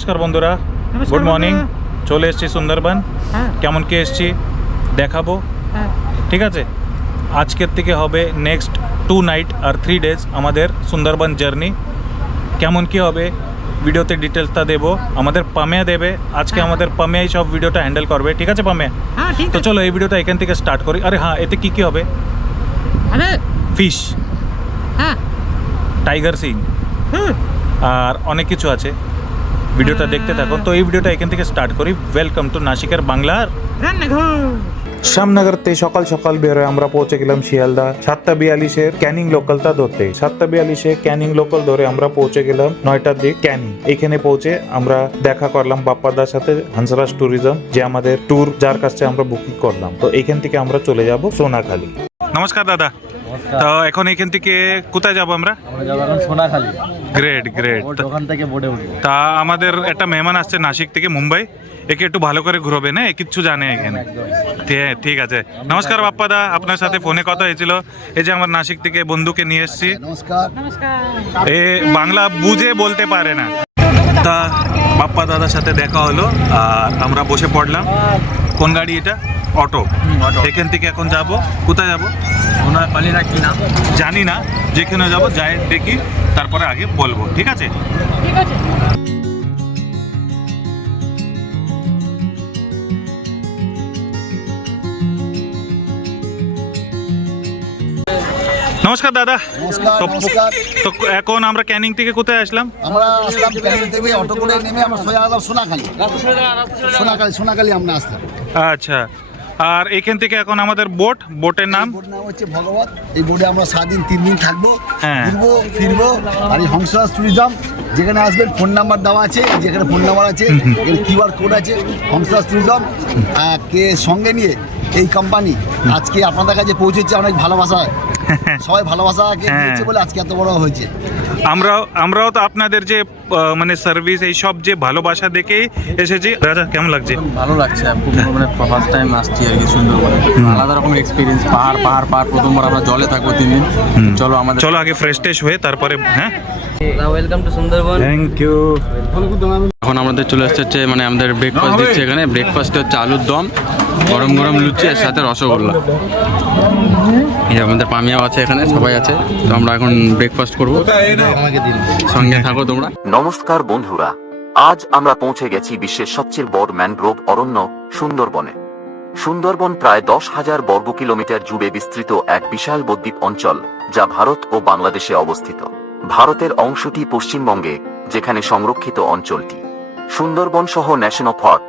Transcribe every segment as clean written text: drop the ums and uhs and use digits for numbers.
নমস্কার বন্ধুরা, good morning. চলে এসেছি সুন্দরবন। কেমন কি এসেছি দেখাবো, ঠিক আছে? আজকের থেকে হবে নেক্সট 2 নাইট আর 3 ডেজ আমাদের সুন্দরবন জার্নি। কেমন কি হবে ভিডিওতে ডিটেলসটা দেবো, আমাদের পামিয়া দেবে আজকে। আমাদের পামিয়াই সব ভিডিওটা হ্যান্ডেল করবে, ঠিক আছে পামিয়া? তো চলো এই ভিডিওটা এখান থেকে স্টার্ট করি। আরে হ্যাঁ, এতে কি হবে? ফিশ, টাইগার সিং আর অনেক কিছু আছে। ভিডিওটা দেখতে থাকুন। তো এই ভিডিওটা এখান থেকে স্টার্ট করি। ওয়েলকাম টু নাসিকের বাংলার শ্যামনগরতে সকাল সকাল বেরোয় আমরা পৌঁছে গেলাম শিয়ালদা। 7:42-এ ক্যানিং লোকালটা ধরতে, 7:42-এ ক্যানিং লোকাল ধরে আমরা পৌঁছে গেলাম 9টার দিক ক্যানিং। এখানে পৌঁছে আমরা দেখা করলাম বাপ্পাদার সাথে, হংসরাজ ট্যুরিজম, যে আমাদের ট্যুর যার কাছে আমরা বুকিং করলাম। তো এখান থেকে আমরা চলে যাব সোনাখালি। নমস্কার দাদা। তো এখন এখান থেকে কোথায় যাব আমরা? সোনাখালি। Great great. ওখান থেকে বোটে উঠবো। তা আমাদের একটা মেহমান আসছে নাসিক থেকে, মুম্বাই। একে একটু ভালো করে ঘুরবে না, কিচ্ছু জানে এখানে। ঠিক আছে। নমস্কার বাপ্পাদা, আপনার সাথে ফোনে কথা হয়েছিল। এই যে আমার নাসিক থেকে বন্ধুকে নিয়ে এসেছি। নমস্কার। এ বাংলা বুঝে বলতে পারে না। তা বাপ্পা দাদার সাথে দেখা হলো আর আমরা বসে পড়লাম। কোন গাড়ি এটা? অটো। এখান থেকে এখন যাব কোথায়? যাব সোনাখালি না কি নাম জানি না, যেখানে যাব যাই দেখি, তারপরে আগে বলবো, ঠিক আছে? ঠিক আছে। নমস্কার দাদা। নমস্কার। তো নমস্কার। তো এখন আমরা ক্যানিং থেকে কোথায় আসলাম? আমরা আসলাম ক্যানিং থেকে অটো করে নেমে আমরা সোজা গেলাম সোনাখালি। সোনাখালি আমরা আসলাম। আচ্ছা। আর এখান থেকে এখন আমাদের বোটের নাম? বোটের নাম হচ্ছে ভগবত। এই বোটে আমরা 7 দিন 3 দিন থাকবো, হ্যাঁ। ঘুরবো ফিরবো। আর এই হংসরাজ ট্যুরিজম, যেখানে আসবেন ফোন নাম্বার দেওয়া আছে, যেখানে ফোন নাম্বার আছে, এখানে কিউআর কোড আছে। হংসরাজ ট্যুরিজম কে সঙ্গে নিয়ে এই কোম্পানি আজকে আপনাদের কাছে পৌঁছেছে অনেক ভালোবাসায়। সবাই ভালোবাসাকে দিয়েছে বলে আজকে এত বড় হয়েছে। আমরাও তো আপনাদের যে মানে সার্ভিস, এই সব যে ভালোবাসা দেখেই এসেছি। দাদা কেমন লাগছে? ভালো লাগছে, খুব মানে ফার্স্ট টাইম আসছি আর কি সুন্দরবনে। আলাদা রকম এক্সপিরিয়েন্স। পাহাড় প্রথমবার আমরা জলে থাকবো 3 দিন। চলো আগে ফ্রেশ ট্রেশ হয়ে তারপরে। হ্যাঁ, welcome to Sundarban. Thank you. এখন আমাদের চলে আসছে হচ্ছে মানে আমাদের ব্রেকফাস্ট দিচ্ছে এখানে। ব্রেকফাস্টে হচ্ছে আলুর দম, গরম গরম লুচি, এর সাথে রসগোল্লা। এই যে আমাদের পামিয়াও আছে এখানে, সবাই আছে। তো আমরা এখন ব্রেকফাস্ট করবো, সঙ্গে থাকো তোমরা। নমস্কার বন্ধুরা, আজ আমরা পৌঁছে গেছি বিশ্বের সবচেয়ে বড় ম্যানগ্রোভ অরণ্য সুন্দরবনে। সুন্দরবন প্রায় 10,000 বর্গ কিলোমিটার জুড়ে বিস্তৃত এক বিশাল বদ্বীপ অঞ্চল, যা ভারত ও বাংলাদেশে অবস্থিত। ভারতের অংশটি পশ্চিমবঙ্গে, যেখানে সংরক্ষিত অঞ্চলটি সুন্দরবন সহ ন্যাশনাল পার্ক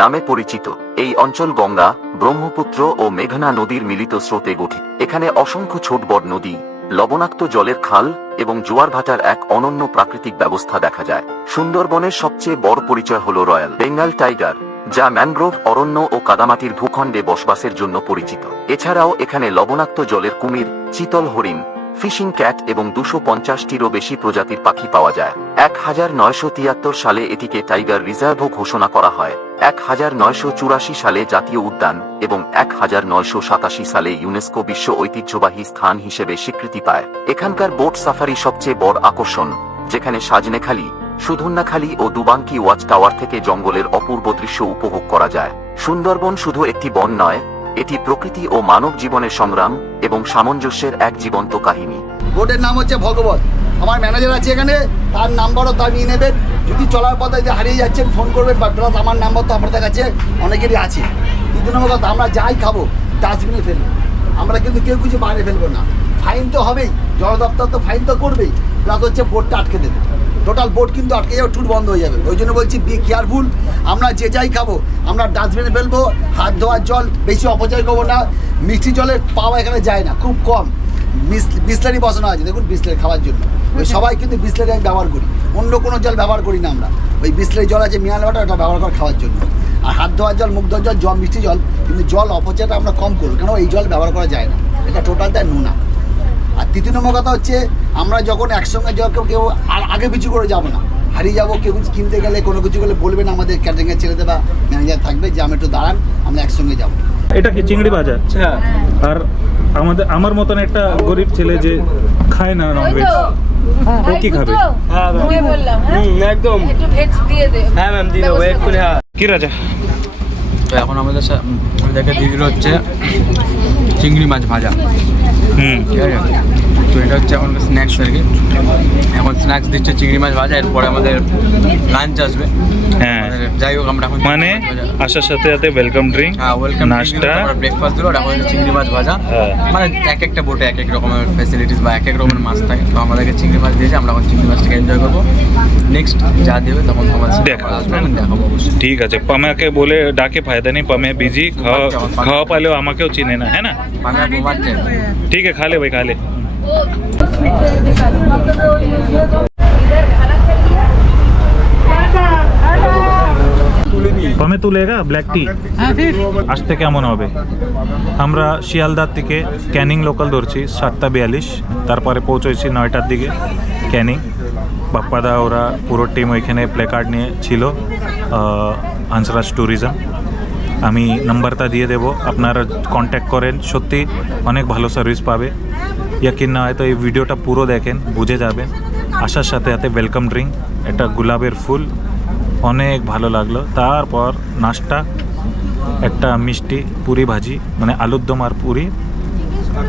নামে পরিচিত। এই অঞ্চল গঙ্গা, ব্রহ্মপুত্র ও মেঘনা নদীর মিলিত স্রোতে গঠিত। এখানে অসংখ্য ছোট বড় নদী, লবণাক্ত জলের খাল এবং জোয়ার ভাটার এক অনন্য প্রাকৃতিক ব্যবস্থা দেখা যায়। সুন্দরবনের সবচেয়ে বড় পরিচয় হল রয়্যাল বেঙ্গল টাইগার, যা ম্যানগ্রোভ অরণ্য ও কাদামাটির ভূখণ্ডে বসবাসের জন্য পরিচিত। এছাড়াও এখানে লবণাক্ত জলের কুমির, চিতল হরিণ, ফিশিং ক্যাট এবং 250-টিরও বেশি প্রজাতির পাখি পাওয়া যায়। 1973 সালে এটিকে টাইগার রিজার্ভও ঘোষণা করা হয়। 1984 সালে জাতীয় উদ্যান এবং 1987 সালে ইউনেস্কো বিশ্ব ঐতিহ্যবাহী স্থান হিসেবে স্বীকৃতি পায়। এখানকার বোট সাফারি সবচেয়ে বড় আকর্ষণ, যেখানে সাজনেখালি, সুধন্যাখালি ও দুবাঙ্কি ওয়াচ টাওয়ার থেকে জঙ্গলের অপূর্ব দৃশ্য উপভোগ করা যায়। সুন্দরবন শুধু একটি বন নয়, এটি প্রকৃতি ও মানব জীবনের সংগ্রাম এবং সামঞ্জস্যের এক জীবন্ত কাহিনী। বোটের নাম হচ্ছে ভগবত। আমার ম্যানেজার আছে এখানে, তার নাম্বারও তার নিয়ে নেবেন। যদি চলার পথে যে হারিয়ে যাচ্ছেন ফোন করবেন, বা প্লাস আমার নাম্বার তো আপনাদের কাছে অনেকেরই আছে। কিন্তু নম্বর কথা, আমরা যাই খাবো ডাস্টবিনে ফেলবো। আমরা কিন্তু কেউ কিছু বাইরে ফেলবো না। ফাইন তো হবেই, জল দপ্তর তো ফাইন তো করবেই, প্লাস হচ্ছে বোটটা আটকে দেবে। টোটাল বোট কিন্তু আটকে যাবে, ট্যুর বন্ধ হয়ে যাবে। ওই জন্য বলছি বি কেয়ারফুল। আমরা যে যাই খাবো আমরা ডাস্টবিনে ফেলবো। হাত ধোয়ার জল বেশি অপচয় করবো না। মিষ্টি জলের পাওয়া এখানে যায় না, খুব কম। বিসলারি বসানো আছে, দেখুন বিসলারি খাওয়ার জন্য। ওই সবাই কিন্তু বিসলারি আমি ব্যবহার করি, অন্য কোনো জল ব্যবহার করি না আমরা। ওই বিসলারি জল আছে মিনারেল ওয়াটার, ওটা ব্যবহার করে খাওয়ার জন্য। আর হাত ধোয়ার জল, মুখ ধোয়ার জল, মিষ্টি জল, কিন্তু জল অপচয়টা আমরা কম করবো, কেন এই জল ব্যবহার করা যায় না, এটা টোটালটাই নোনা। আর তৃতীয় নম্বর কথা হচ্ছে, আমরা যখন একসঙ্গে কেউ আর আগে পিছু করে যাবো না। হারিয়ে যাবো, কেউ কিছু কিনতে গেলে কোনো কিছু গেলে বলবেন আমাদের ক্যাটারিংয়ের ছেলেদের বা ম্যানেজার থাকবে যে আমি একটু দাঁড়ান, আমরা একসঙ্গে যাবো। এটা কি চিংড়ি ভাজা? আর আমার মতন একটা গরিব ছেলে যে খায় না ননভেজ, ও কি খাবে? হ্যাঁ ম্যাম, আমি বললাম হ্যাঁ একদম। একটু ভেজ দিয়ে দে। হ্যাঁ ম্যাম, দিয়ে দেবো এক্ষুনি। হ্যাঁ, কি রাজা? তো এখন আমাদেরকে দিয়ে দিল হচ্ছে চিংড়ি মাছ ভাজা, ঠিক আছে? তো এটা হচ্ছে এখন স্ন্যাক্স আর কি। এখন স্ন্যাক্স দিচ্ছে চিংড়ি মাছ ভাজা, এরপরে আমাদের লাঞ্চ আসবে। হ্যাঁ, যাই হোক আমরা এখন মানে আসার সাথে সাথে ওয়েলকাম ড্রিঙ্ক, হ্যাঁ ওয়েলকাম নাস্তা, ব্রেকফাস্ট দিল, আর এখন চিংড়ি মাছ ভাজা। হ্যাঁ। মানে এক একটা বোটে এক এক রকমের ফ্যাসিলিটিস বা এক এক রকমের মাছ থাকে, তো আমাদেরকে চিংড়ি মাছ দিয়েছে, আমরা এখন চিংড়ি মাছটাকে এনজয় করবো। নেক্সট যা দেবে তখন তোমার দেখাবো। আসবে, আমি দেখাবো অবশ্যই। ঠিক আছে। পামাকে বলে ডাকে ফায়দা নেই, পামে বিজি, খাওয়া পালেও আমাকেও চিনে না, হ্যাঁ না? পাঙ্গা ঘুমাচ্ছে। ठीक है, खा ले भाई, खा ले। পামে তুলেগা ব্ল্যাক টি। আসতে কেমন হবে? আমরা শিয়ালদার থেকে ক্যানিং লোকাল ধরছি 7:42, তারপরে পৌঁছেছি 9টার দিকে ক্যানিং। বাপ্পাদা ওরা পুরো টিম ওইখানে প্লে কার্ড নিয়ে ছিল, হাঁসরাজ ট্যুরিজম। আমি নাম্বারটা দিয়ে দেবো, আপনারা কন্ট্যাক্ট করেন, সত্যি অনেক ভালো সার্ভিস পাবে। ইয়াকিন না হয় তো এই ভিডিওটা পুরো দেখেন, বুঝে যাবেন। আসার সাথে সাথে ওয়েলকাম ড্রিঙ্ক, এটা গোলাপের ফুল, অনেক ভালো লাগলো। তারপর নাস্তা, একটা মিষ্টি পুরি ভাজি, মানে আলুর দম আর পুরি।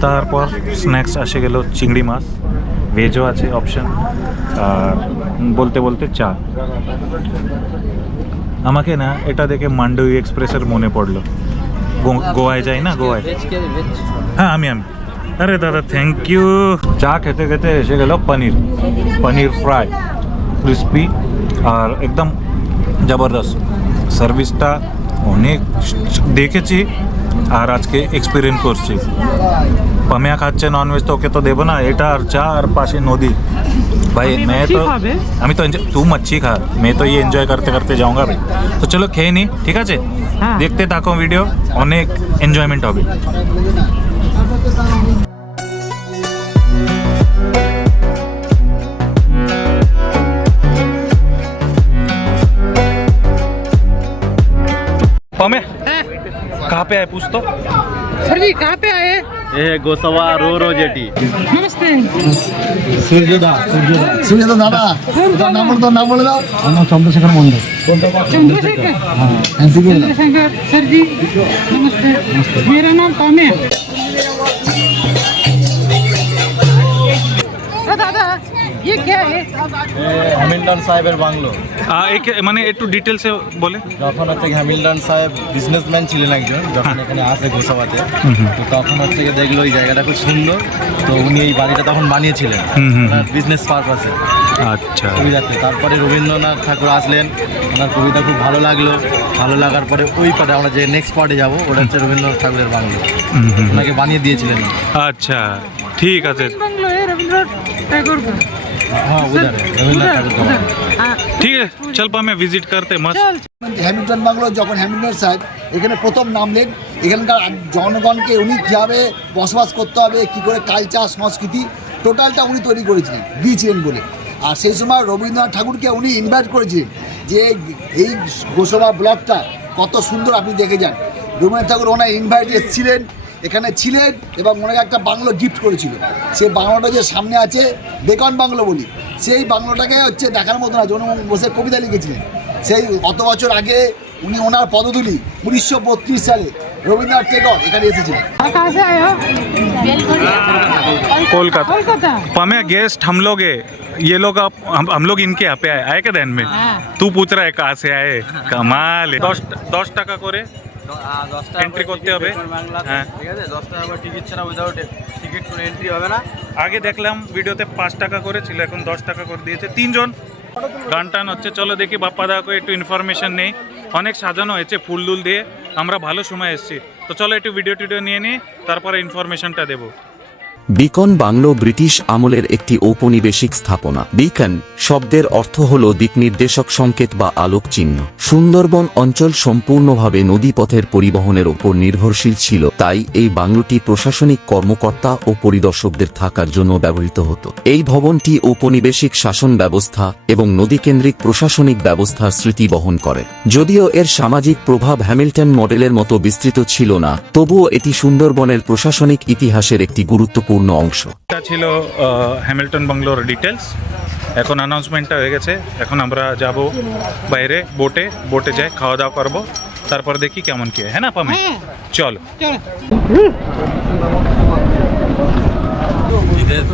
তারপর স্ন্যাক্স আসে গেল চিংড়ি মাছ, ভেজও আছে অপশন, আর বলতে বলতে চা। আমাকে না এটা দেখে মান্ডবী এক্সপ্রেসের মনে পড়লো, গোয়ায় যাই না, গোয়ায়। ভেজ কে ভেজ? হ্যাঁ আমি আরে দাদা থ্যাংক ইউ। চা খেতে খেতে এসে গেল পনির ফ্রাই, ক্রিস্পি আর একদম জবরদস্ত। সার্ভিসটা অনেক দেখেছি আর আজকে এক্সপিরিয়েন্স করছি। পামিয়া খাচ্ছে ননভেজ, তো ওকে তো দেবো না, এটা আর চা আর পাশে নদী। भाई मैं तो আমি তো तू मच्छी खा, मैं तो ये एंजॉय करते करते जाऊंगा भाई। तो चलो খেয়ে নি, ঠিক আছে? দেখতে থাকো ভিডিও, অনেক এনজয়মেন্ট হবে। पमे कहाँ पे आए पूछ तो? सर जी कहाँ पे आए? এ গোসাবা रो जेटी। नमस्ते। সূর্যদা দাদা, নাম বলে দাও। আমার চন্দ্রশেখর মন্ডল। चंद्रशेखर। चंद्रशेखर सर जी नमस्ते। मेरा नाम पामे। दादा ये क्या है? হ্যামিল্টন সাহেবের বাংলো। মানে একটু ডিটেলসে বলে। যখন হচ্ছে হ্যামিল্টন সাহেব বিজনেসম্যান ছিলেন একজন, যখন এখানে আসে গোসাবাতে, তো তখন হচ্ছে গিয়ে দেখলো এই জায়গাটা খুব সুন্দর, তো উনি এই বাড়িটা তখন বানিয়েছিলেন বিজনেস পারপাসে, আচ্ছা। সুবিধাতে। তারপরে রবীন্দ্রনাথ ঠাকুর আসলেন, ওনার কবিতা খুব ভালো লাগলো। ভালো লাগার পরে ওই পাটে আমরা যে নেক্সট পার্টে যাবো, ওটা হচ্ছে রবীন্দ্রনাথ ঠাকুরের বাংলো, ওনাকে বানিয়ে দিয়েছিলেন। আচ্ছা ঠিক আছে, बंगलो है रविंद्रनाथ टैगोर का। হ্যাঁ উধার রবীন্দ্রনাথ ঠাকুর का बांग्लो। ঠিক আছে চল পামে ভিজিট করতে মস্ত। হ্যামিল্টন বাংলো যখন হ্যামিল্টন সাহেব এখানে প্রথম নামলেন, এখানকার জনগণকে উনি কীভাবে বসবাস করতে হবে, কী করে কালচার সংস্কৃতি টোটালটা উনি তৈরি করেছিলেন, দিয়েছিলেন বলে। আর সেই সময় রবীন্দ্রনাথ ঠাকুরকে উনি ইনভাইট করেছিলেন যে এই গোসাবা ব্লকটা কত সুন্দর আপনি দেখে যান। রবীন্দ্রনাথ ঠাকুর ওনার ইনভাইট এসেছিলেন, এখানে ছিলেন এবং ওনাকে একটা বাংলো গিফট করেছিল। সেই বাংলোটা যে সামনে আছে বেকন বাংলো বলি, সেই বাংলোটাকে হচ্ছে দেখার মতো না, উনি বসে কবিতা লিখেছিলেন। সেই অত বছর আগে উনি ওনার পদধূলি 1932 সালে রবীন্দ্রনাথ টেগর এখানে এসেছিলেন। कहाँ से आए हो? कोलकाता। कोलकाता। पामे गेस्ट हम लोग है, ये लोग हम लोग इनके यहाँ पे आए क्या दैन में? तू पूछ रहा है कहाँ से आए? कमाल है। 10 টাকা করে এন্ট্রি করতে হবে। হ্যাঁ ঠিক আছে, 10 টাকা করে টিকিট ছাড়া উইদাউট টিকিট কোনো এন্ট্রি হবে না। আগে দেখলাম ভিডিওতে 5 টাকা করে ছিল, এখন 10 টাকা করে দিয়েছে। 3 জন গান টান হচ্ছে, চলো দেখি বাপ্পা দাকে একটু ইনফরমেশন নেই। অনেক সাজানো হয়েছে ফুল টুল দিয়ে, আমরা ভালো সময় এসেছি। তো চলো একটু ভিডিও টিডিও নিয়ে নিই, তারপরে ইনফরমেশনটা দেবো। বিকন বাংলো ব্রিটিশ আমলের একটি ঔপনিবেশিক স্থাপনা। বিকন শব্দের অর্থ হল দিকনির্দেশক সংকেত বা আলোক চিহ্ন। সুন্দরবন অঞ্চল সম্পূর্ণভাবে নদীপথের পরিবহনের ওপর নির্ভরশীল ছিল, তাই এই বাংলোটি প্রশাসনিক কর্মকর্তা ও পরিদর্শকদের থাকার জন্য ব্যবহৃত হতো। এই ভবনটি ঔপনিবেশিক শাসন ব্যবস্থা এবং নদীকেন্দ্রিক প্রশাসনিক ব্যবস্থার স্মৃতি বহন করে। যদিও এর সামাজিক প্রভাব হ্যামিল্টন মডেলের মতো বিস্তৃত ছিল না, তবুও এটি সুন্দরবনের প্রশাসনিক ইতিহাসের একটি গুরুত্বপূর্ণ অংশ। এটা ছিল হ্যামিল্টন বাংলোর ডিটেলস। এখন অ্যানাউন্সমেন্টটা হয়ে গেছে, এখন আমরা যাব বাইরে বোটে যাই, খাওয়া দাওয়া করবো, তারপর দেখি কেমন কি হয়, হ্যাঁ না পামে? চলো।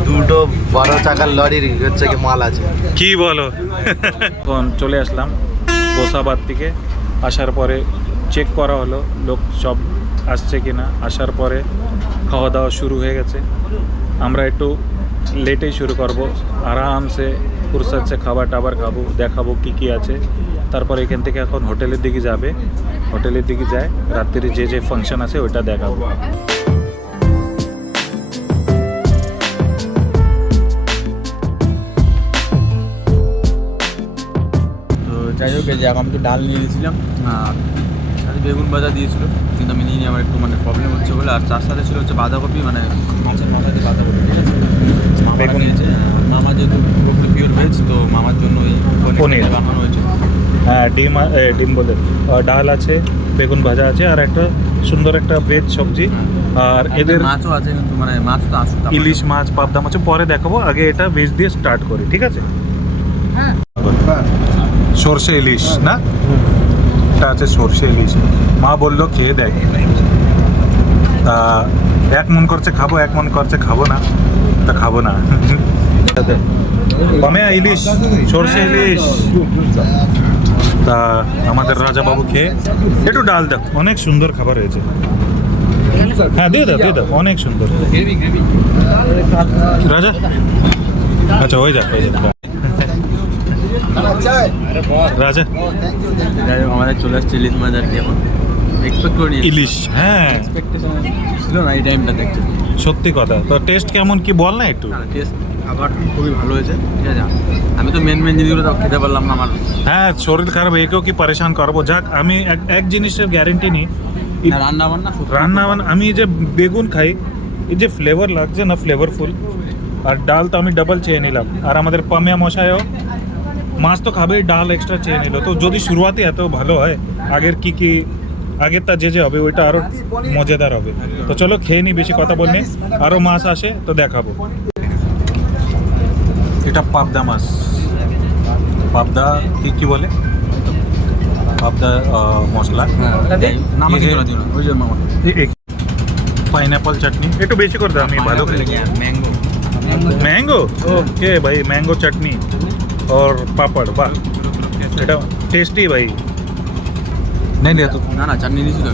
দুটো 12 চাকার লরির হচ্ছে কি মাল আছে। কি বলো? এখন চলে আসলাম গোসাবাদ থেকে। আসার পরে চেক করা হলো লোক সব আসছে কিনা। আসার পরে খাওয়া দাওয়া শুরু হয়ে গেছে। আমরা একটু লেটেই শুরু করব, আরামসে ফুরসতসে খাবার টাবার খাবো, দেখাবো কি কি আছে। তারপর এখান থেকে এখন হোটেলের দিকে যাবে, হোটেলের দিকে যায় রাত্রি যে ফাংশন আছে ওইটা দেখাবো। তো যাই হোক, এই যে আমি তো ডাল নিয়ে গেছিলাম আর সাথে বেগুন ভাজা দিয়েছিল, কিন্তু আমি নিয়ে নিয়ে আমার একটু মানে প্রবলেম হচ্ছে বলে। আর তার সাথে ছিল হচ্ছে বাঁধাকপি, মানে মাছের মাথা দিয়ে বাঁধাকপি, ঠিক আছে? মামা নিয়েছে, মামা যেহেতু পুরোপুরি পিওর ভেজ, তো মামার জন্য এই পনির বানানো হয়েছে। হ্যাঁ, ডিম বলে ডাল আছে, বেগুন ভাজা আছে, আর একটা সুন্দর একটা ভেজ সবজি। আর এদের মাছও আছে, কিন্তু মানে মাছ তো আসুক, ইলিশ মাছ, পাবদা মাছ পরে দেখাবো, আগে এটা ভেজ দিয়ে স্টার্ট করি, ঠিক আছে? সর্ষে ইলিশ না, এটা আছে সর্ষে ইলিশ। মা বললো খেয়ে দেখ, তা এক মন করছে খাবো, এক মন করছে খাবো না, তা খাবো না। পামেয়া ইলিশ, সর্ষে ইলিশ। তা আমাদের রাজা বাবু খেয়ে একটু ডাল দাও, অনেক সুন্দর খাবার হয়েছে। হ্যাঁ দিয়ে দাও, অনেক সুন্দর। রাজা আচ্ছা হয়ে যাক রাজা। যাই হোক, আমাদের চলে আসছে ইলিশ মাছ আর কি। এখন এক্সপেক্ট করি ইলিশ, হ্যাঁ এক্সপেকটেশন ছিল না এই টাইমটা দেখতে। সত্যি কথা। তো টেস্ট কেমন কি বল না একটু। টেস্ট খাবার খুবই ভালো হয়েছে, ঠিক আছে? আমি তো মেন জিনিসগুলো তো খেতে পারলাম না, আমার হ্যাঁ শরীর খারাপ, একেও কি পরেশান করবো। যাক, আমি এক জিনিসের গ্যারেন্টি নিই, রান্না বান্না আমি যে বেগুন খাই, এই যে ফ্লেভার লাগছে না, ফ্লেভারফুল। আর ডাল তো আমি ডাবল চেয়ে নিলাম। আর আমাদের পামিয়া মশাইও মাছ তো খাবেই, ডাল এক্সট্রা চেয়ে নিল। তো যদি শুরুয়াতে এত ভালো হয়, আগেরটা যে হবে ওইটা আরও মজাদার হবে। তো চলো খেয়ে নিই, বেশি কথা বলনি, আরও মাছ আসে তো দেখাবো। এটা পাবদা মাছ, পাবদা কি বলে, পাবদা মশলা, পাইনঅ্যাপল চাটনি একটু বেশি করে দাও, আমি ভালো খাই। ম্যাঙ্গো, ওকে ভাই, ম্যাঙ্গো চাটনি और पापड़, वाह এটা টেস্টি ভাই। नहीं लिया तो না চাটনি দিয়েছিল।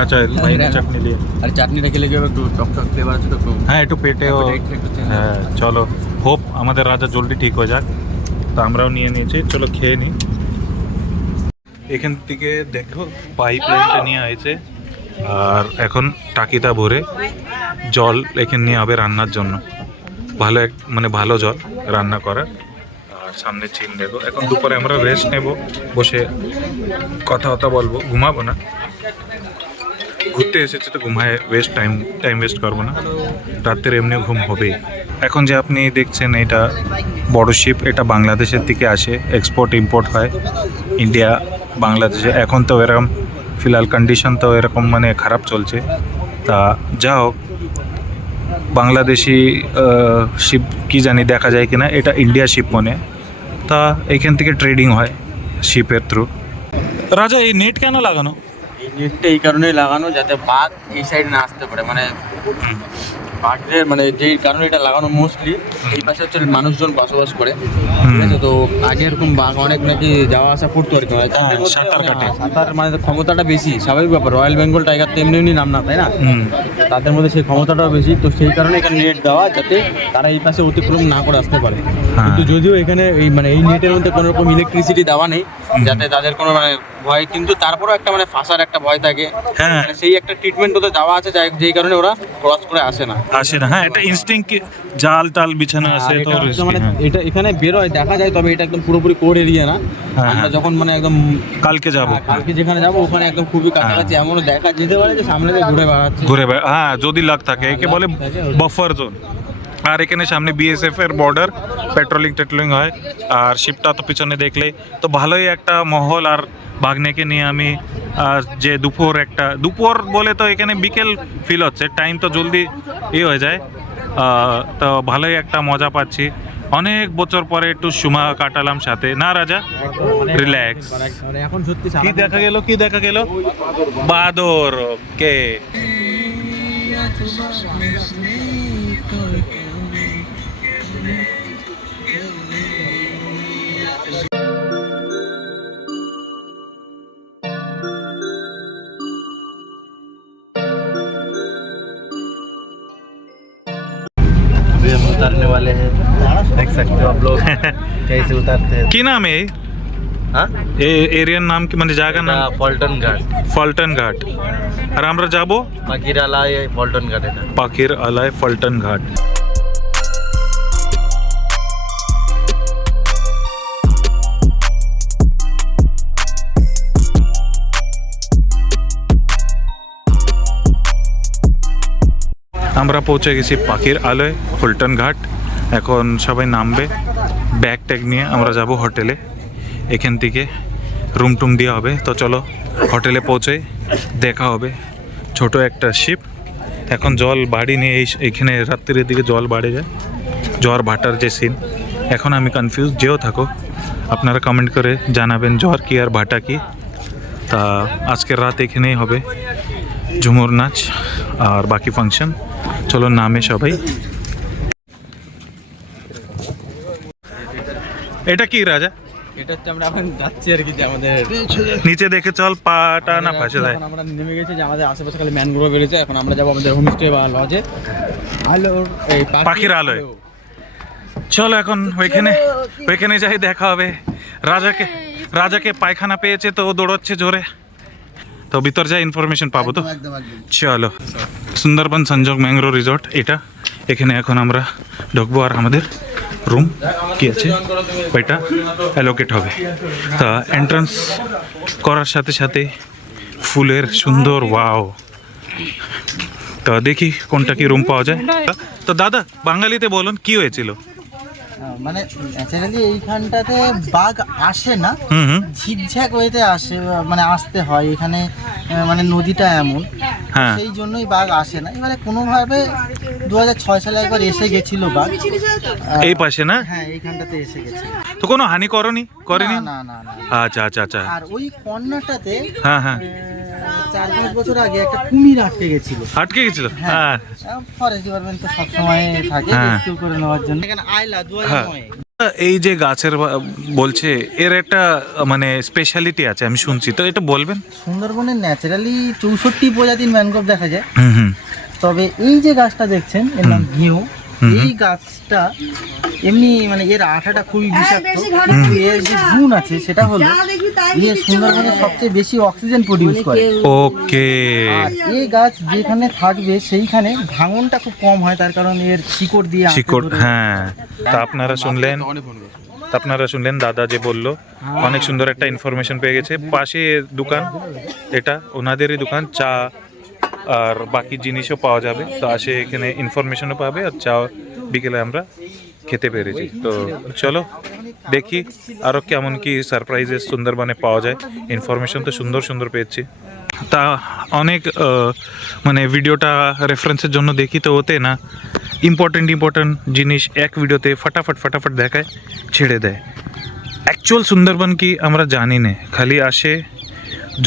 আচ্ছা ভাই চাটনি দিয়ে, আর চাটনিটা খেলে কি হবে, একটু টক ফ্লেভার আছে তো একটু। হ্যাঁ একটু পেটেও। হ্যাঁ চলো, হোপ আমাদের রাজা জলদি ঠিক হয়ে যাক। তো আমরাও নিয়ে নিয়েছি, চলো খেয়ে নিই। এখান থেকে দেখো পাইপ লাইনটা নিয়ে হয়েছে, আর এখন টাকিটা ভরে জল এখানে নিয়ে হবে রান্নার জন্য। মানে ভালো জল রান্না করার। আর সামনে চিন দেখো। এখন দুপুরে আমরা রেস্ট নেব, বসে কথা বলবো, ঘুমাবো না। ঘুরতে এসেছে তো ঘুমায় টাইম ওয়েস্ট করবো না, রাত্রে এমনিও ঘুম হবেই। এখন যে আপনি দেখছেন এটা বড় শিপ, এটা বাংলাদেশের থেকে আসে, এক্সপোর্ট ইম্পোর্ট হয় ইন্ডিয়া বাংলাদেশে। এখন তো এরকম ফিলহাল কন্ডিশন তো এরকম মানে খারাপ চলছে। তা যা হোক, বাংলাদেশি শিপ কি জানি দেখা যায় কিনা, এটা ইন্ডিয়া শিপ মনে। তা এখান থেকে ট্রেডিং হয় শিপের থ্রু। রাজা এই নেট কেন লাগানো? এই নেটটা এই কারণেই লাগানো যাতে বাঘ এই সাইড না আসতে পারে। মানে বাঘের মানে যেই কারণে এটা লাগানো মোস্টলি এই পাশে হচ্ছে মানুষজন বসবাস করে, ঠিক আছে? তো আগে এরকম বাঘ অনেক নাকি যাওয়া আসা করতো আর কি, সাঁতার মানে ক্ষমতাটা বেশি, স্বাভাবিক ব্যাপার। রয়্যাল বেঙ্গল টাইগার তো এমনি নাম না, তাই না? তাদের মধ্যে সেই ক্ষমতাটাও বেশি। তো সেই কারণে এখানে নেট দেওয়া, যাতে তারা এই পাশে অতিক্রম না করে আসতে পারে। কিন্তু যদিও এখানে এই নেটের মধ্যে কোনো রকম ইলেকট্রিসিটি দেওয়া নেই, যাতে তাদের কোনো মানে ভয়, কিন্তু তারপরেও একটা মানে ফাঁসার একটা ভয় থাকে। হ্যাঁ। মানে সেই একটা ট্রিটমেন্ট ওদের দেওয়া আছে যেই কারণে ওরা ক্রস করে আসে না। আসে না, হ্যাঁ, এটা ইনস্টিংক্ট জাল টাল বিছানো আছে তো এটা risky, মানে হ্যাঁ। এটা এখানে বেরোয় দেখা যায়, তবে এটা একদম পুরোপুরি কোর এরিয়া না। হ্যাঁ, আমরা হ্যাঁ। যখন মানে একদম কালকে যাব, কালকে যেখানে যাবো ওখানে একদম খুবই কাছাকাছি এমনও দেখা যেতে পারে যে সামনে দিয়ে ঘুরে বেড়াচ্ছে। হ্যাঁ যদি লাগ থাকে, একে বলে বাফার জোন। আর এখানে সামনে বিএসএফ এর বর্ডার, পেট্রোলিং হয়। আর শিপটা তো পিছনে দেখলে তো ভালোই একটা মহল। আর ভাগ্নেকে নিয়ে আমি যে দুপুর বলে তো এখানে বিকেল ফিল হচ্ছে, টাইম তো জলদি হয়ে যায়। তো ভালোই একটা মজা পাচ্ছি, অনেক বছর পরে একটু সময় কাটালাম সাথে, না রাজা? রিল্যাক্স। মানে এখন সত্যি কি দেখা গেল বাদর কে अभी हम उतारने वाले हैं, देख सकते हो आप लोग कैसे उतारते हैं। কি নাম এই हाँ এরিয়ার নাম কি, মানে জায়গার নাম? फॉल्टन घाट, ফলটন ঘাট। আর আমরা যাব मकीराला, ये फॉल्टन घाट है ना। পাখির আলায় ফলটন ঘাট। আমরা পৌঁছে গেছি পাখির আলয় ফুলটন ঘাট। এখন সবাই নামবে, ব্যাগ ট্যাগ নিয়ে আমরা যাব হোটেলে। এখান থেকে রুম টুম দেওয়া হবে। তো চলো হোটেলে পৌঁছে দেখা হবে। ছোট একটা শিপ, এখন জল বাড়িনি, এইখানে রাত্রির দিকে জল বাড়ে যায়, জ্বর ভাটার যে সিন। এখন আমি কনফিউজ, যেও থাকো আপনারা কমেন্ট করে জানাবেন জ্বর কি আর ভাটা কি। তা আজকের রাত এখানেই হবে, ঝুমুর নাচ আর বাকি ফাংশন। চলো নামে সবাই। এটা কি রাজা? এটা হচ্ছে আমরা এখন যাচ্ছি আর কি, যে আমাদের নিচে দেখে চল, পাটা না পাশে যায়। এখন আমরা নেমে গেছি, যে আমাদের আশেপাশে খালি ম্যানগ্রোভ বেড়েছে। এখন আমরা যাবো আমাদের হোমস্টে বা লজে, আলোর এই পাখির আলোয়। চলো এখন ওইখানে যাই, দেখা হবে। রাজাকে পায়খানা পেয়েছে তো ও দৌড়চ্ছে জোরে, তো ভিতর যাই ইনফরমেশন পাবো তো। চলো, সুন্দরবন সংযোগ ম্যাঙ্গ্রোভ রিসোর্ট এটা। এখানে এখন আমরা ঢুকবো আর আমাদের রুম কি আছে ওইটা অ্যালোকেট হবে। তা এন্ট্রান্স করার সাথে সাথে ফুলের সুন্দর ওয়াও। তো দেখি কোনটা কি রুম পাওয়া যায়। তো দাদা বাঙালিতে বলুন কি হয়েছিল? মানে ন্যাচারালি এইখানটাতে বাঘ আসে না, ঝিকঝ্যাক ওয়েতে আসে, মানে আসতে হয় এখানে, মানে নদীটা এমন, হ্যাঁ। সেই জন্যই বাঘ আসে না। এবারে কোনোভাবে 2006 সালে একবার এসে গেছিল বাঘ এই পাশে না? হ্যাঁ এইখানটাতে এসে গেছে। তো কোনো হানি করেনি? না না না। আচ্ছা আচ্ছা আচ্ছা। আর ওই কর্নারটাতে হ্যাঁ হ্যাঁ 4-5 বছর আগে একটা কুমির আটকে গেছিল। আটকে গেছিল? হ্যাঁ। ফরেস্ট ডিপার্টমেন্ট তো সবসময় থাকে হ্যাঁ। রেস্কিউ করে নেওয়ার জন্য। এখানে আইলা 2009 এই যে গাছের বলছে এর একটা মানে স্পেশালিটি আছে আমি শুনছি, তো এটা বলবেন? সুন্দরবনে ন্যাচারালি 64 প্রজাতির ম্যানগ্রোভ দেখা যায়। হুম। তবে এই যে গাছটা দেখছেন এর নাম ঘিউ। এই গাছটা এমনি মানে এর আঠাটা খুবই বিষাক্ত, কিন্তু এর যে গুণ আছে সেটা হলো এর সুন্দরবনে সবচেয়ে বেশি অক্সিজেন প্রডিউস করে। ওকে। আর এই গাছ যেখানে থাকবে সেইখানে ভাঙনটা খুব কম হয়, তার কারণ এর শিকড় দিয়ে আঁকড়ে শিকড়, ধরে। হ্যাঁ। তা আপনারা শুনলেন দাদা যে বললো, অনেক সুন্দর একটা ইনফরমেশন পেয়ে গেছে। পাশে দোকান, এটা ওনাদেরই দোকান, চা আর বাকি জিনিসও পাওয়া যাবে। তো আসে এখানে ইনফরমেশনও পাবে, আর চা বিকেলে আমরা খেতে পেরেছি। তো চলো দেখি আরও কেমন কি সারপ্রাইজেস সুন্দরবনে পাওয়া যায়। ইনফরমেশন তো সুন্দর পেয়েছি। তা অনেক মানে ভিডিওটা রেফারেন্সের জন্য দেখি, তো ওতে না ইম্পর্টেন্ট জিনিস এক ভিডিওতে ফটাফট দেখায়, ছেড়ে দেয়। অ্যাকচুয়াল সুন্দরবন কি আমরা জানি না, খালি আসে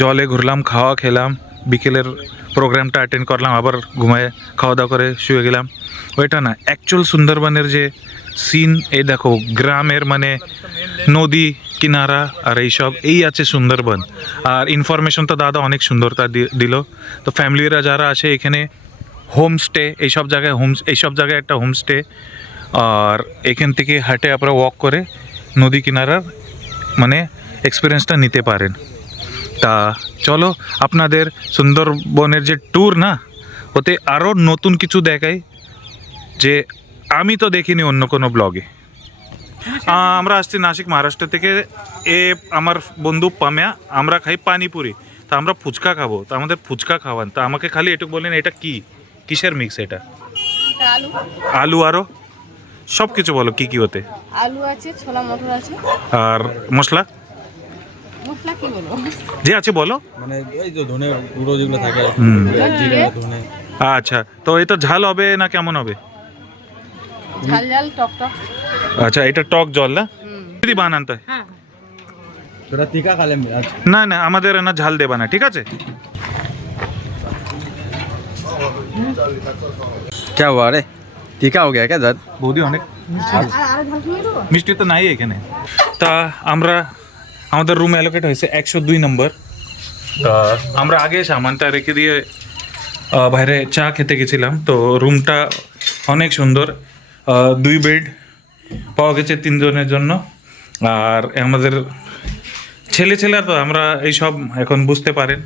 জলে ঘুরলাম, খেলাম, বিকেলের প্রোগ্রামটা অ্যাটেন্ড করলাম, আবার ঘুমায় খাওয়া দাওয়া করে শুয়ে গেলাম, ওইটা না। অ্যাকচুয়াল সুন্দরবনের যে সিন, এই দেখো গ্রামের মানে নদী কিনারা আর এইসব, এই আছে সুন্দরবন। আর ইনফরমেশন তো দাদা অনেক সুন্দরতা দিল। তো ফ্যামিলিরা যারা আসে এখানে হোমস্টে, এইসব জায়গায় একটা হোমস্টে, আর এখান থেকে হাঁটে আপনারা ওয়াক করে নদী কিনারার মানে এক্সপিরিয়েন্সটা নিতে পারেন। তা চলো আপনাদের সুন্দরবনের যে ট্যুর না, ওতে আরও নতুন কিছু দেখাই যে আমি তো দেখিনি অন্য কোনো ব্লগে। আমরা আসছি নাসিক মহারাষ্ট্র থেকে। এ আমার বন্ধু পাম্যা, আমরা খাই পানিপুরি। তা আমরা ফুচকা খাবো, তা আমাদের ফুচকা খাওয়ান। তা আমাকে খালি এটুকু বলেন এটা কি, কিসের মিক্স এটা? আলু আলু আরও সব কিছু বলো কি কি ওতে। আলু আছে, ছোলা মটর আছে, আর মশলা মশলা কি বলবো, যে আছে বলো। মানে ওই যে ধনে গুঁড়ো যেগুলো থাকে, হুম। জিরে, ধনে। আচ্ছা, তো এটা ঝাল হবে না কেমন হবে? ঝাল ঝাল টক টক। আচ্ছা, এটা টক জল না দিদি বানান তাই? হ্যাঁ তোরা টিকা খালে না না, আমাদের না ঝাল দেবা না, ঠিক আছে? क्या हुआ अरे टीका हो गया क्या दर्द? বৌদি অনেক মিষ্টি তো নাই এখানে। তা আমরা আমাদের রুম অ্যালোকেট হয়েছে 102 নম্বর। তা আমরা আগে সামানটা রেখে দিয়ে বাইরে চা খেতে গেছিলাম। তো রুমটা অনেক সুন্দর, 2 বেড পাওয়া গেছে 3 জনের জন্য। আর আমাদের ছেলে তো আমরা এইসব এখন বুঝতে পারেন।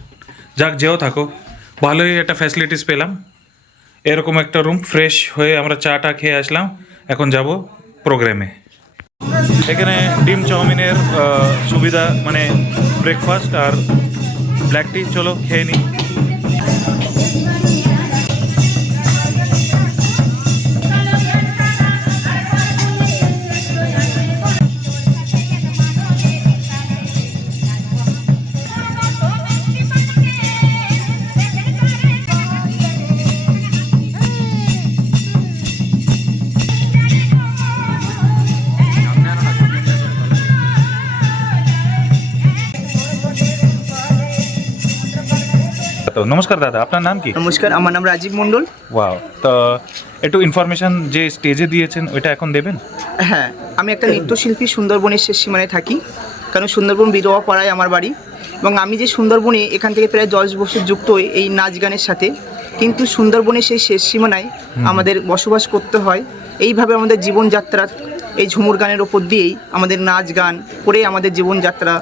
যাক, যেও থাকো, ভালোই একটা ফ্যাসিলিটিস পেলাম। এরকম একটা রুম, ফ্রেশ হয়ে আমরা চাটা খেয়ে আসলাম। এখন যাব প্রোগ্রামে। এখানে ডিম চাউমিনের সুবিধা, মানে ব্রেকফাস্ট আর ব্ল্যাক টি। চলো খেয়ে নিই। তো নমস্কার দাদা, আপনার নাম কি? নমস্কার, আমার নাম রাজীব মণ্ডল। ওয়াও, তো একটু ইনফরমেশন যে স্টেজে দিয়েছেন ওইটা এখন দেবেন। হ্যাঁ, আমি একটা নৃত্যশিল্পী, সুন্দরবনের শেষ সীমানায় থাকি। কারণ সুন্দরবন বিধবা পাড়ায় আমার বাড়ি, এবং আমি যে সুন্দরবনে এখান থেকে প্রায় 10 বছর যুক্ত হই এই নাচ গানের সাথে। কিন্তু সুন্দরবনের সেই শেষ সীমানায় আমাদের বসবাস করতে হয়। এইভাবে আমাদের জীবনযাত্রা এই ঝুমুর গানের ওপর দিয়েই আমাদের নাচ গান করে আমাদের জীবনযাত্রা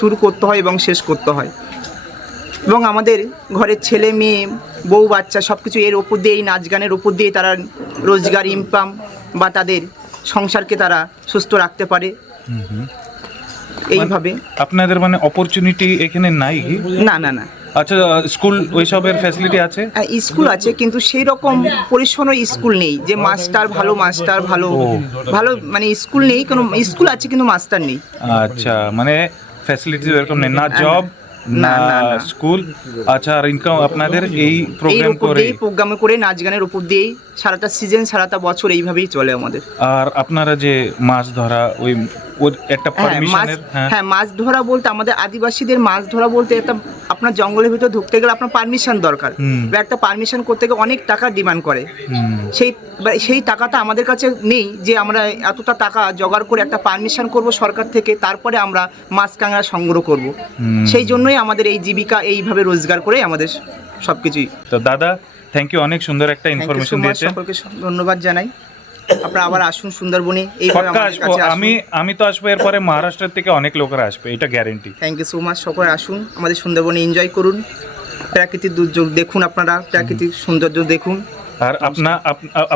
শুরু করতে হয় এবং শেষ করতে হয়। এবং আমাদের ঘরের ছেলে মেয়ে বউ বাচ্চা সব কিছু এর ওপর দিয়ে, এই নাচ গানের ওপর দিয়ে তারা রোজগার ইনকাম বা তাদের সংসারকে তারা সুস্থ রাখতে পারে। এইভাবে আপনাদের মানে অপরচুনিটি এখানে নাই কি? না না না, আচ্ছা, স্কুল ওইসবের ফ্যাসিলিটি আছে? স্কুল আছে, কিন্তু সেই রকম পরিচ্ছন্ন স্কুল নেই যে মাস্টার ভালো ভালো মানে স্কুল নেই। কোনো স্কুল আছে কিন্তু মাস্টার নেই। আচ্ছা, মানে ফ্যাসিলিটি এরকম নেই, না জব না স্কুল। আচ্ছা, আর ইনকাম আপনাদের এই প্রোগ্রাম করে নাচ গানের উপর দিয়েই সারাটা সিজন, সারাটা বছর এইভাবেই চলে আমাদের। আর আপনারা যে মাছ ধরা, ওই একটা পারমিশনের, হ্যাঁ, মাছ ধরা বলতে আমাদের আদিবাসীদের মাছ ধরা বলতে একটা আপনার জঙ্গলের ভিতর ঢুকতে গেলে আপনার পারমিশন দরকার। বা একটা পারমিশন করতে গেলে অনেক টাকা ডিমান্ড করে। সেই টাকাটা আমাদের কাছে নেই যে আমরা এতটা টাকা জোগাড় করে একটা পারমিশন করব সরকার থেকে, তারপরে আমরা মাছ কাঁকড়া সংগ্রহ করব। সেই জন্যই আমাদের এই জীবিকা, এইভাবে রোজগার করে আমাদের সবকিছুই। তো দাদা, থ্যাংক ইউ, অনেক সুন্দর একটা ইনফরমেশন দিয়েছেন। সকলকে ধন্যবাদ জানাই। আপনারা আবার আসুন সুন্দরবনে, এইভাবে আমাদের কাছে আসুন। আমি তো আসবো, এরপরে মহারাষ্ট্র থেকে অনেক লোকরা আসবে, এটা guarantee. Thank you so much. সকলে আসুন, আমাদের সুন্দরবনে এনজয় করুন, প্রাকৃতিক দুর্যোগ দেখুন, আপনারা প্রাকৃতিক সৌন্দর্য দেখুন। আর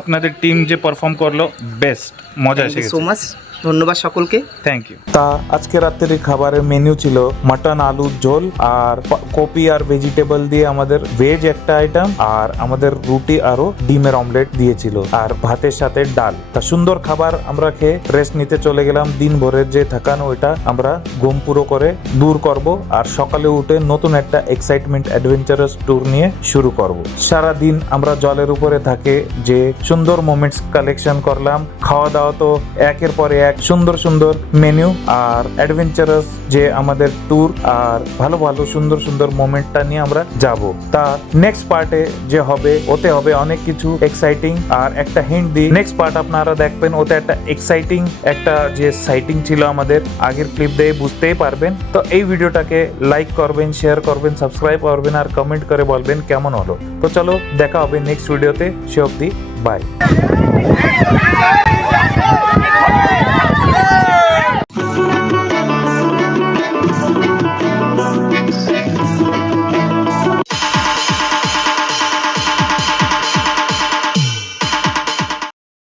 আপনাদের টিম যে পারফর্ম করলো, বেস্ট, মজা এসে গেছে। সো মাচ, ধন্যবাদ সকলকে, থ্যাংক ইউ। তা আজকে রাত্রের খাবারের মেনু ছিল মাটন আলুর ঝোল আর কপি আর ভেজিটেবল দিয়ে আমাদের ভেজ একটা আইটেম, আর আমাদের রুটি আরো ডিমের অমলেট দিয়েছিল, আর ভাতের সাথে ডাল। তা সুন্দর খাবার আমরা খেয়ে রেস্ট নিতে চলে গেলাম। দিন ভরের যে থাকানো ওইটা আমরা ঘুম পুরো করে দূর করব, আর সকালে উঠে নতুন একটা এক্সাইটমেন্ট অ্যাডভেঞ্চারাস ট্যুর নিয়ে শুরু করব। সারা দিন আমরা জলের উপরে থাকে যে সুন্দর মোমেন্টস কালেকশন করলাম। খাওয়া দাওয়া তো একের পরে এক, সুন্দর সুন্দর মেনু আর অ্যাডভেঞ্চারাস যে আমাদের ট্যুর, আর ভালো ভালো সুন্দর সুন্দর মোমেন্টটা নিয়ে আমরা যাব। তা নেক্সট পার্টে যে হবে, ওতে হবে অনেক কিছু এক্সাইটিং। আর একটা হিন্ট দিই, নেক্সট পার্ট আপনারা দেখবেন, ওতে একটা এক্সাইটিং একটা যে সাইটিং ছিল আমাদের, আগের ক্লিপ দিয়ে বুঝতেই পারবেন। তো এই ভিডিওটাকে লাইক করবেন, শেয়ার করবেন, সাবস্ক্রাইব করবেন, আর কমেন্ট করে বলবেন কেমন হলো। তো চলো, দেখা হবে নেক্সট ভিডিওতে। সে অবধি বাই।